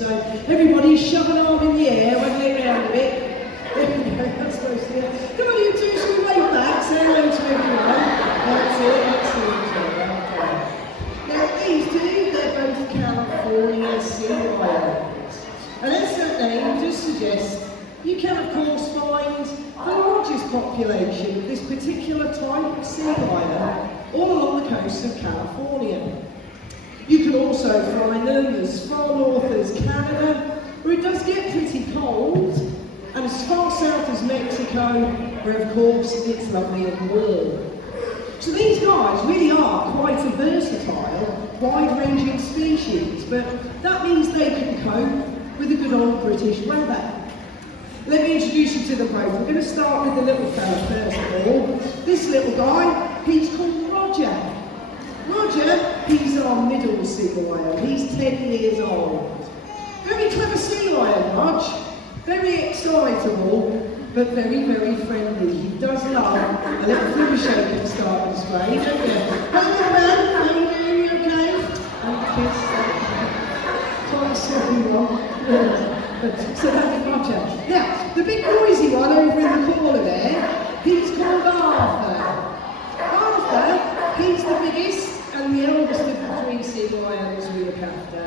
So everybody shove an arm in the air, wiggle it around a bit. There we go, that's close to it. Come on, you two, should we wave back? Say hello to everyone. That's it, excellent. Now these two, they're both California sea lions. And as that name does suggest, you can of course find the largest population of this particular type of sea lion all along the coast of California. You can also find them as far north as Canada, where it does get pretty cold, and as far south as Mexico, where of course it's lovely and warm. So these guys really are quite a versatile, wide-ranging species, but that means they can cope with a good old British weather. Let me introduce you to them both. We're going to start with the little fella first of all. This little guy, he's called Roger. Roger, he's our middle sea lion. He's 10 years old. Very clever sea lion, Rog. Very excitable, but very, very friendly. He does love a little finger shake and start this way, don't you? Hello, man. How are you doing? You okay? And the kids. Quite a silly one. So that's Roger. Now, the big noisy one over in the corner there, he's called Arthur. Arthur, he's the biggest and the eldest of the 3 sea lions we look after.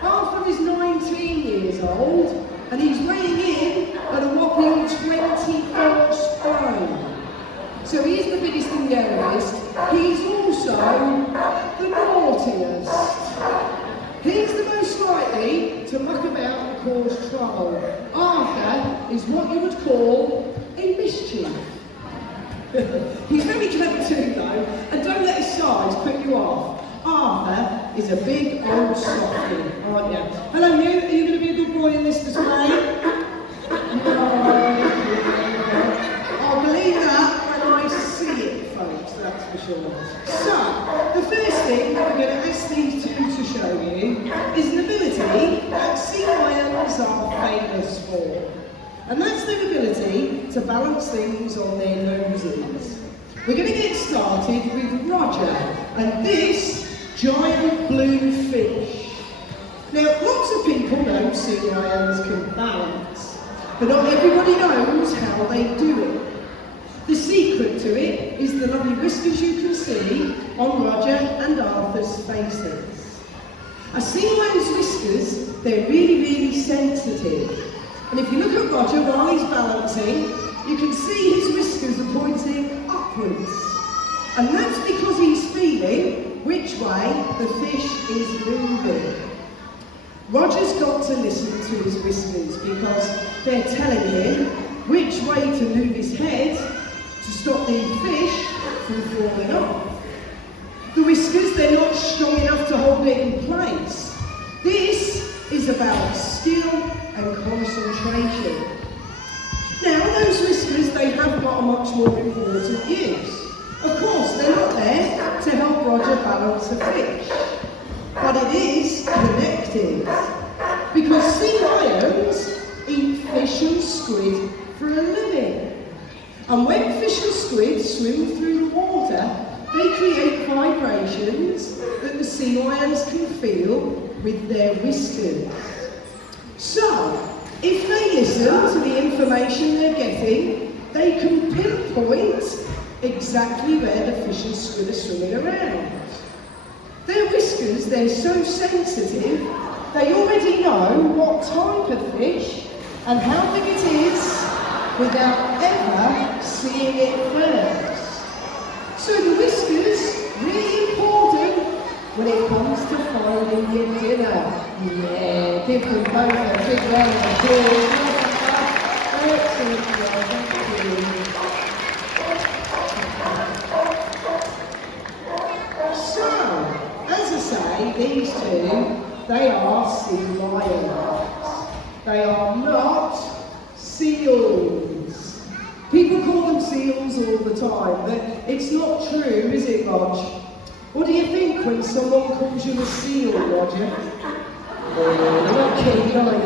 Arthur is 19 years old and he's weighing in at a whopping 24 stone. So he's the biggest and the eldest. He's also the naughtiest. He's the most likely to muck about and cause trouble. Arthur is what you would call a mischief. He's very clever too though, and don't let his size put you off. Arthur is a big old softie, aren't you? Hello you, are you going to be a good boy in this display? I'll believe that when I see it, folks, that's for sure. So, the first thing that we're going to ask these two to show you is an ability that sea lions are famous for. And that's their ability to balance things on their noses. We're going to get started with Roger and this giant blue fish. Now, lots of people know sea lions can balance, but not everybody knows how they do it. The secret to it is the lovely whiskers you can see on Roger and Arthur's faces. A sea lion's whiskers, they're really, really sensitive. And if you look at Roger while he's balancing, you can see his whiskers are pointing upwards. And that's because he's feeling which way the fish is moving. Roger's got to listen to his whiskers because they're telling him which way to move his head to stop the fish from falling off. The whiskers, they're not strong enough to hold it in place. This is about skill and concentration. Now, those whiskers, they have got a much more important use. Of course, they're not there to help Roger balance a fish, but it is connected. Because sea lions eat fish and squid for a living. And when fish and squid swim through the water, they create vibrations that the sea lions can feel with their whiskers. So, if they listen to the information they're getting, they can pinpoint exactly where the fish and squid are swimming around. Their whiskers, they're so sensitive, they already know what type of fish and how big it is without ever seeing it first. So the whiskers, really important when it comes to finding your dinner. Yeah, give them both a big round of applause. Excellent job, thank you. So, as I say, these two, they are sea lions. They are not seals. People call them seals all the time, but it's not true, is it, Rog? What do you think when someone calls you a seal, Roger? They're not kidding, are they?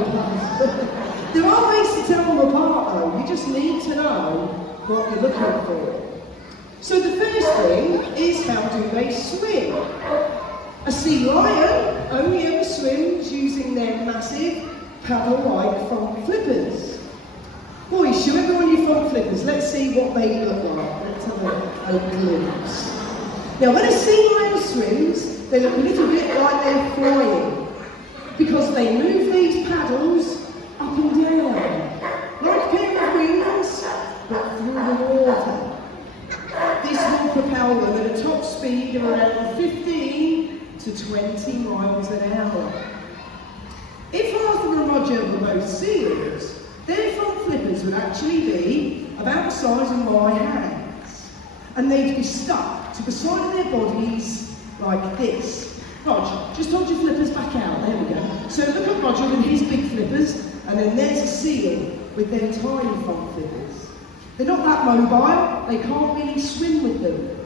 There are ways to tell them apart, though. You just need to know what you're looking for. So the first thing is, how do they swim? A sea lion only ever swims using their massive paddle-like front flippers. Boys, show everyone your front flippers. Let's see what they look like. Let's have a glimpse. Now, when a sea lion swims, they look a little bit like they're flying because they move these paddles up and down, like a pair of wings, but through the water. This will propel them at a top speed of around 15 to 20 miles an hour. If Arthur and Roger were both seals, their front flippers would actually be about the size of my hands, and they'd be stuck to the side of their bodies like this. Roger, just hold your flippers back out, there we go. So look at Roger with his big flippers, and then there's a seal with their tiny front flippers. They're not that mobile, they can't really swim with them.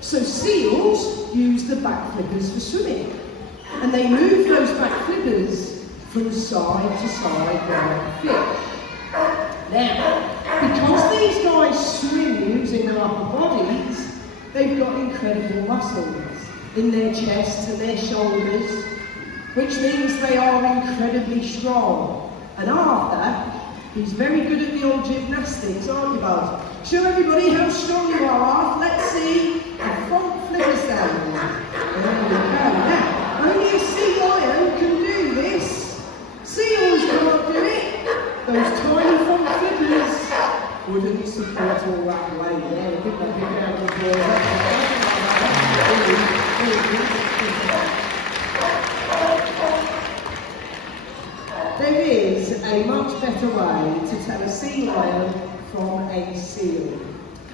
So seals use the back flippers for swimming, and they move those back flippers from side to side like fish. Now, because these guys swim using their upper bodies, they've got incredible muscles in their chests and their shoulders, which means they are incredibly strong. And Arthur, he's very good at the old gymnastics, aren't you, bud? Show everybody how strong you are, Arthur. Let's see the front flipper stand. There we go. Now, only a sea lion can do this. Seals can't do it. Those tiny front flippers wouldn't support all that weight. Yeah, give that big round of applause. There is a much better way to tell a sea lion from a seal.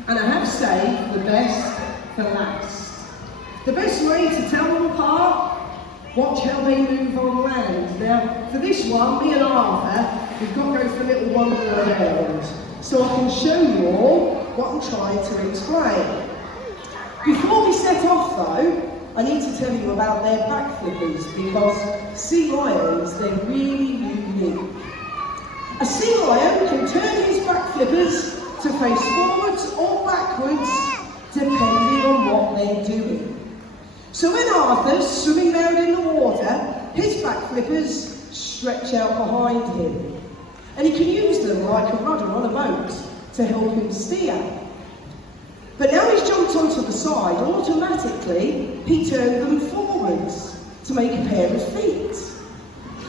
And I have saved the best for last. The best way to tell them apart, watch how they move on land. Now, for this one, me and Arthur, we've got to go for a little wander around. So I can show you all what I'm trying to explain. Before we set off though, I need to tell you about their back flippers because sea lions, they're really unique. A sea lion can turn his back flippers to face forwards or backwards depending on what they're doing. So when Arthur's swimming around in the water, his back flippers stretch out behind him. And he can use them like a rudder on a boat to help him steer. But now he's jumped onto the side, automatically he turned them forwards to make a pair of feet.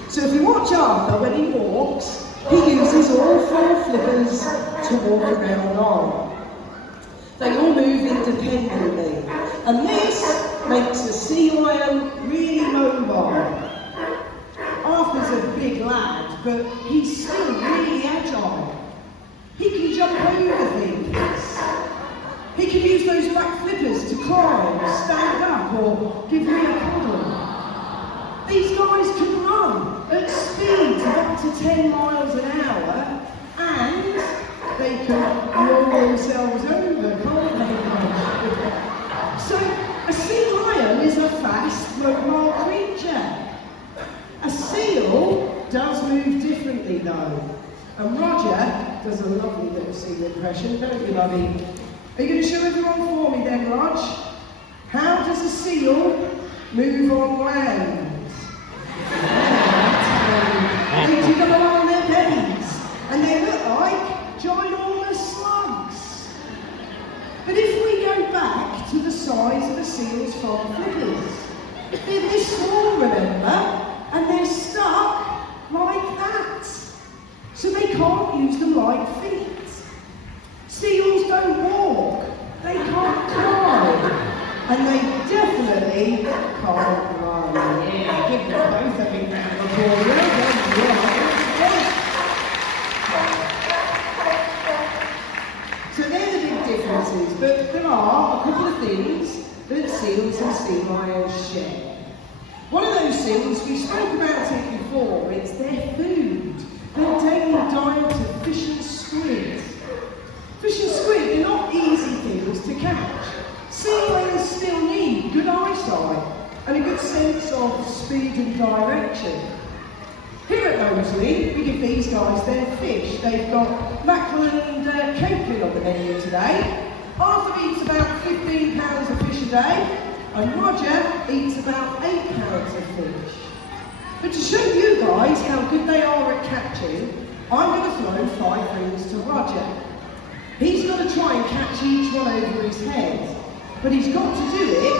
So if you watch Arthur when he walks, he uses all four flippers to walk around on. They all move independently, and this makes a sea lion really mobile. Arthur's a big lad, but he's still really agile. He can jump over things. He can use those back flippers to climb, stand up, or give me a cuddle. These guys can run at speeds of up to 10 miles an hour, and they can roll themselves over, can't they? So, a sea lion is a fast, mobile creature. A seal does move differently though. And Roger does a lovely little seal impression, don't you, lovey? Are you going to show everyone for me then, Rog? How does a seal move on land? They do them along their bellies, and they look like ginormous slugs. But if we go back to the size of a seal's front flippers, they're this small, remember? And they're stuck like that. So they can't use them like feet. Seals don't walk, they can't climb, and they definitely can't run. Yeah, give them both a big round of applause. So they're the big differences, but there are a couple of things that seals and sea lions share. One of those things, we spoke about it before, it's their food. Their daily diet of fish and squid. Fish and squid, they're not easy things to catch. Sea lions still need good eyesight and a good sense of speed and direction. Here at Knowsley, we give these guys their fish. They've got mackerel and capelin on the menu today. Arthur eats about 15 pounds of fish a day, and Roger eats about 8 pounds of fish. But to show you guys how good they are at catching, I'm going to throw 5 rings to Roger. He's got to try and catch each one over his head, but he's got to do it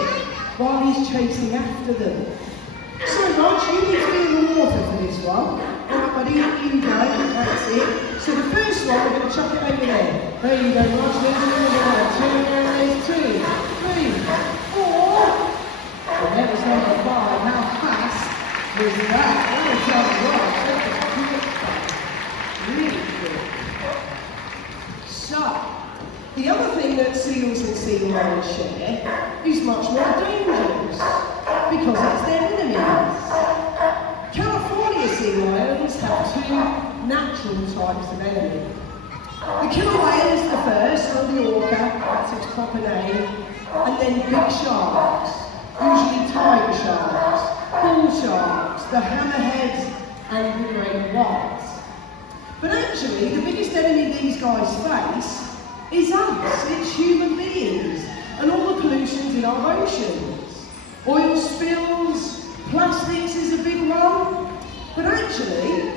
while he's chasing after them. So Rog, you need to be in the water for this one. Alright buddy, you go, that's it. So the first one, we're going to chuck it over there. There you go Rog, there's another 2, there's 2, 3, 4. And that was number 5. How fast was that? That was just Rog. Really good. So, the other thing that seals and sea lions share is much more dangerous because it's their enemies. California sea lions have 2 natural types of enemy. The killer whale is the first, or the orca, that's its proper name, and then big sharks, usually tiger sharks, bull sharks, the hammerheads, and the great whites. But actually, the biggest enemy these guys face is us, it's human beings, and all the pollutions in our oceans. Oil spills, plastics is a big one. But actually,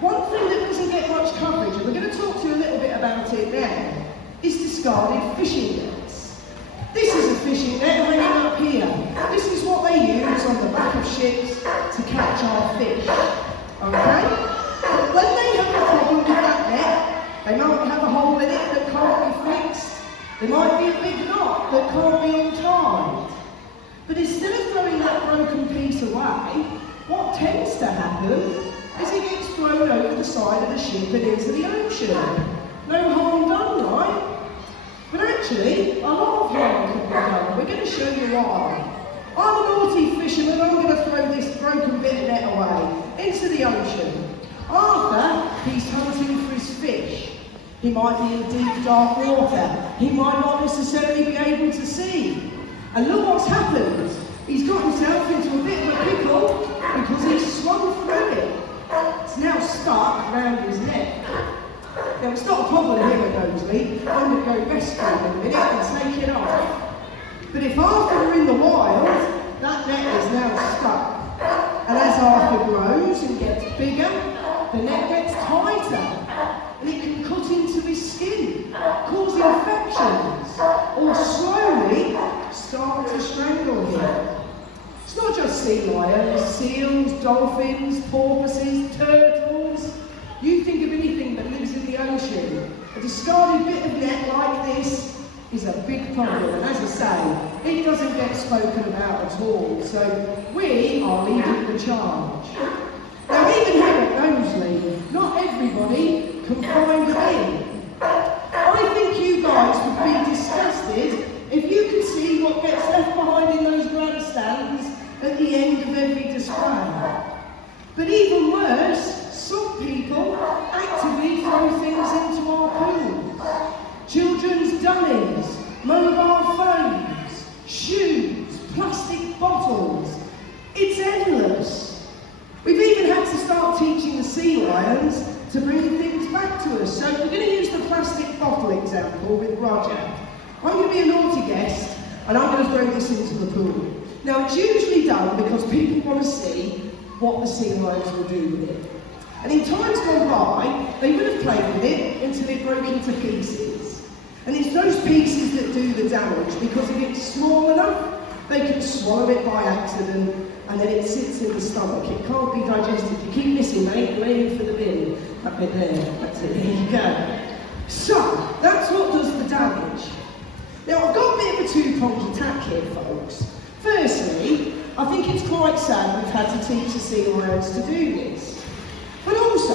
one thing that doesn't get much coverage, and we're going to talk to you a little bit about it now, is discarded fishing nets. This is a fishing net hanging up here. This is what they use on the back of ships to catch our fish. Okay? But when they have a problem with that net, they might have a hole in it that can't be fixed. There might be a big knot that can't be untied. But instead of throwing that broken piece away, what tends to happen is it gets thrown over the side of the ship and into the ocean. No harm done, right? But actually, a lot of harm can be done. We're going to show you why. I'm a naughty fisherman, I'm going to throw this broken bit of net away into the ocean. Arthur, he's hunting for his fish. He might be in deep, dark water. He might not necessarily be able to see. And look what's happened. He's got himself into a bit of a pickle because he's swum through it. It's now stuck around his neck. Now it's not a problem here at Knowsley. I'm going to go rescue him in a minute and take it off. But if Arthur were in the wild, that net is now stuck. And as Arthur grows and gets bigger, the net gets tighter. And it can cut into his skin, cause infections, or slowly start to strangle him. It's not just sea lions, seals, dolphins, porpoises, turtles. You think of anything that lives in the ocean. A discarded bit of net like this is a big problem. And as I say, it doesn't get spoken about at all. So we are leading the charge. Now even here at Knowsley, not everybody can find a bin. I think you guys would be disgusted if you could see what gets left behind in those grandstands at the end of every display. But even worse, some people actively throw things into our pools. Children's dummies, mobile phones, shoes, plastic bottles. It's endless. We've even had to start teaching the sea lions to bring things back to us. So we're going to use the plastic bottle example with Roger. I'm going to be a naughty guest and I'm going to throw this into the pool. Now it's usually done because people want to see what the sea lions will do with it. And in times gone by, they would have played with it until it broke into pieces. And it's those pieces that do the damage because if it's small enough, they can swallow it by accident and then it sits in the stomach. It can't be digested. You keep missing, mate. You're aiming for the bin. That bit there. That's it. There you go. So, that's what does the damage. Now, I've got a bit of a two-pronged attack here, folks. Firstly, I think it's quite sad we've had to teach the sea lions to do this. But also,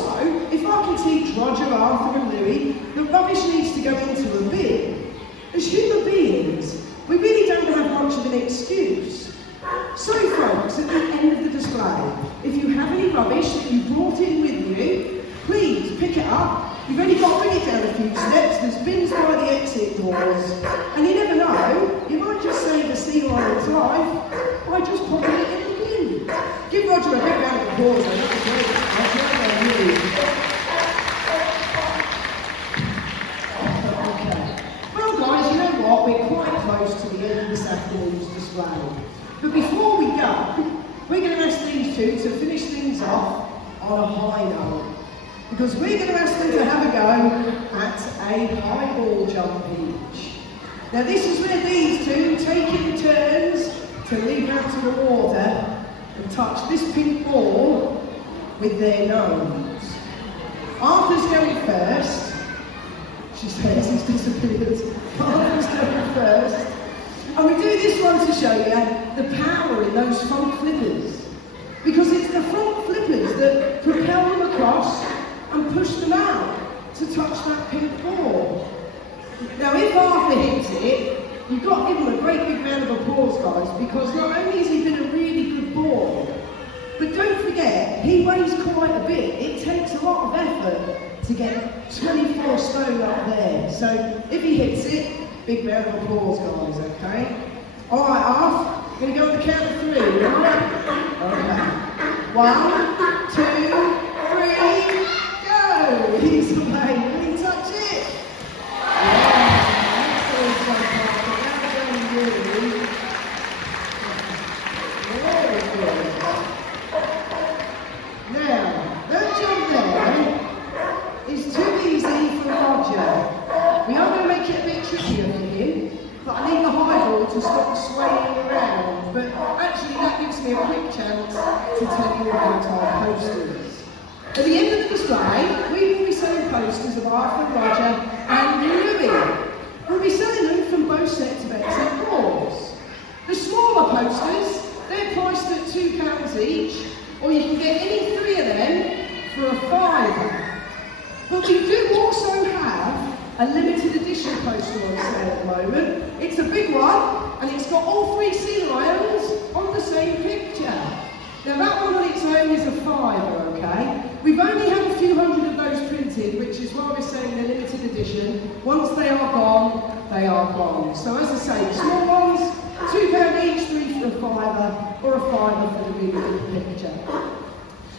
if I can teach Roger, Arthur and Louis that rubbish needs to go into a bin, as human beings, we really don't have much of an excuse. So folks, at the end of the display, if you have any rubbish that you brought in with you, please pick it up. You've only got to bring it down a few steps, there's bins by the exit doors. And you never know, you might just save a sea lion's life by just popping it in the bin. Give Roger a big round of applause, and that was great. Okay. Well guys, you know what, we're quite close to the end of this afternoon's display. But before we go, we're going to ask these two to finish things off on a high note. Because we're going to ask them to have a go at a high ball jump each. Now this is where these two take in turns to leap out to the water and touch this pink ball with their nose. Arthur's going first. She says he's disappeared. Arthur's going first. And we do this one to show you the power in those front flippers. Because it's the front flippers that propel them across and push them out to touch that pink ball. Now if Arthur hits it, you've got to give him a great big round of applause, guys, because not only has he been a really good ball, but don't forget, he weighs quite a bit. It takes a lot of effort to get 24 stone up there. So if he hits it, big round of applause, guys, okay? All right, Arth, we're going to go on the count of 3, right? Okay. 1, 2, 3, go! He's away. Can you touch it? Yeah, excellent one, Arthur. Now going really. Very good. Now, that jump there is too easy for Roger. We are going to make it a bit trickier for him, but I need the high ball to stop swaying around. But actually that gives me a quick chance to tell you about our posters. At the end of the display, we will be selling posters of Arthur, Roger and Louis. We'll be selling them from both sets of XL balls. The smaller posters, they're priced at £2 each, or you can get any 3 of them for a £5. But we do also have a limited edition poster on sale at the moment. It's a big one, and it's got all 3 sea lions on the same picture. Now that one on its own is a £5, okay? We've only had a few hundred of those printed, which is why we're saying they're limited edition. Once they are gone, they are gone. So as I say, small ones, £2 each, 3 for a £5, or a £5 for the big picture.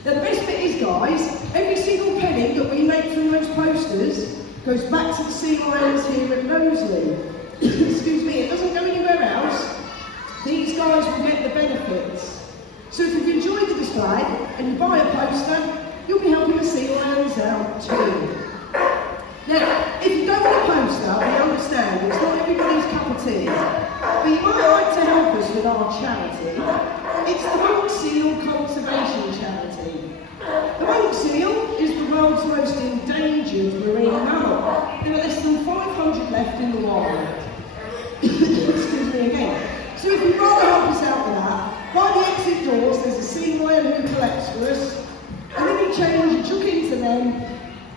Now the best bit is, guys, every single penny that we make from those posters goes back to the sea lions here at Knowsley. Excuse me, it doesn't go anywhere else. These guys will get the benefits. So if you've enjoyed the display and you buy a poster, you'll be helping the sea lions out too. Now, if you don't want a poster, we understand it's not everybody's cup of tea, but you might like to help us with our charity. It's the Monk Seal Conservation Charity. The monk seal is the world's most endangered marine mammal. There are less than 500 left in the wild. Excuse me again. So if you'd rather help us out with that, by the exit doors there's a sea lion who collects for us, and any change you chuck into them,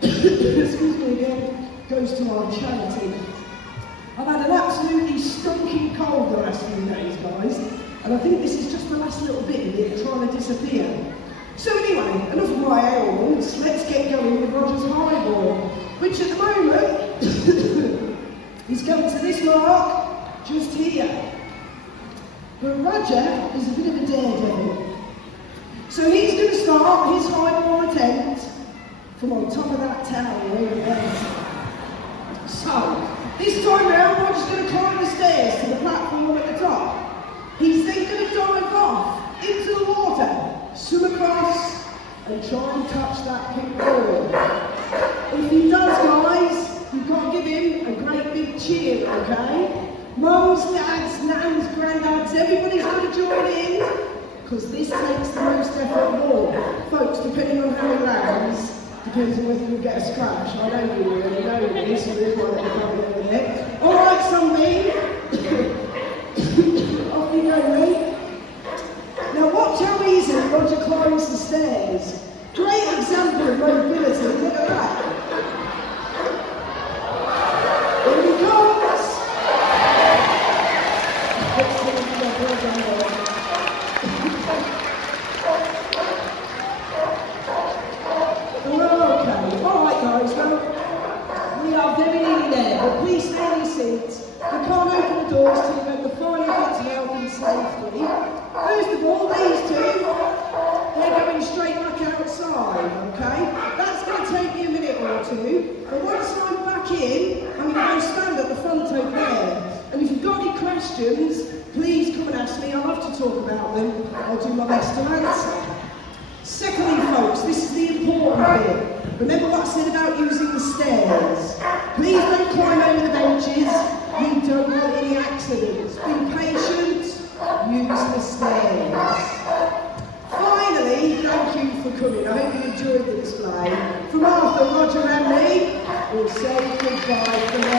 excuse me again, goes to our charity. I've had an absolutely stinking cold the last few days, guys, and I think this is just the last little bit of it trying to disappear. So anyway, enough of my ailments, let's get going with Roger's highball, which at the moment is coming to this mark just here. But Roger is a bit of a daredevil. So he's going to start his highball attempt from on top of that tower over there. So, this time round, Roger's going to climb the stairs to the platform at the top. He's then going to dive off into the water, swim across, and try and touch that pink ball. If he does, guys, you've got to give him a great big cheer, okay? Mums, dads, nans, granddads, everybody's got to join in, because this takes the most effort of all. Folks, depending on how it lands, depends on whether you get a scratch. I know you already know this, so there's one that you're probably over there. All right, Sunbeam. Off you go, mate. Now watch how easy Roger climbs the stairs. Great example of mobility, look at that. Here he comes. Okay, alright guys, well, we are very nearly there, but please stay in your seats. We can't open the doors till we've had the final bits of health and safety. First of all, these two, they're going straight back outside, okay? That's going to take me a minute or two, but once I'm back in, I'm going to go stand at the front over there. And if you've got any questions, please come and ask me. I'll have to talk about them, I'll do my best to answer. Secondly, folks, this is the important bit. Remember what I said about using the stairs. Please don't climb over the benches. You don't want any accidents. Be patient. Use the stairs. Finally, thank you for coming. I hope you enjoyed the display. From Arthur, Roger and me, we'll say goodbye for now.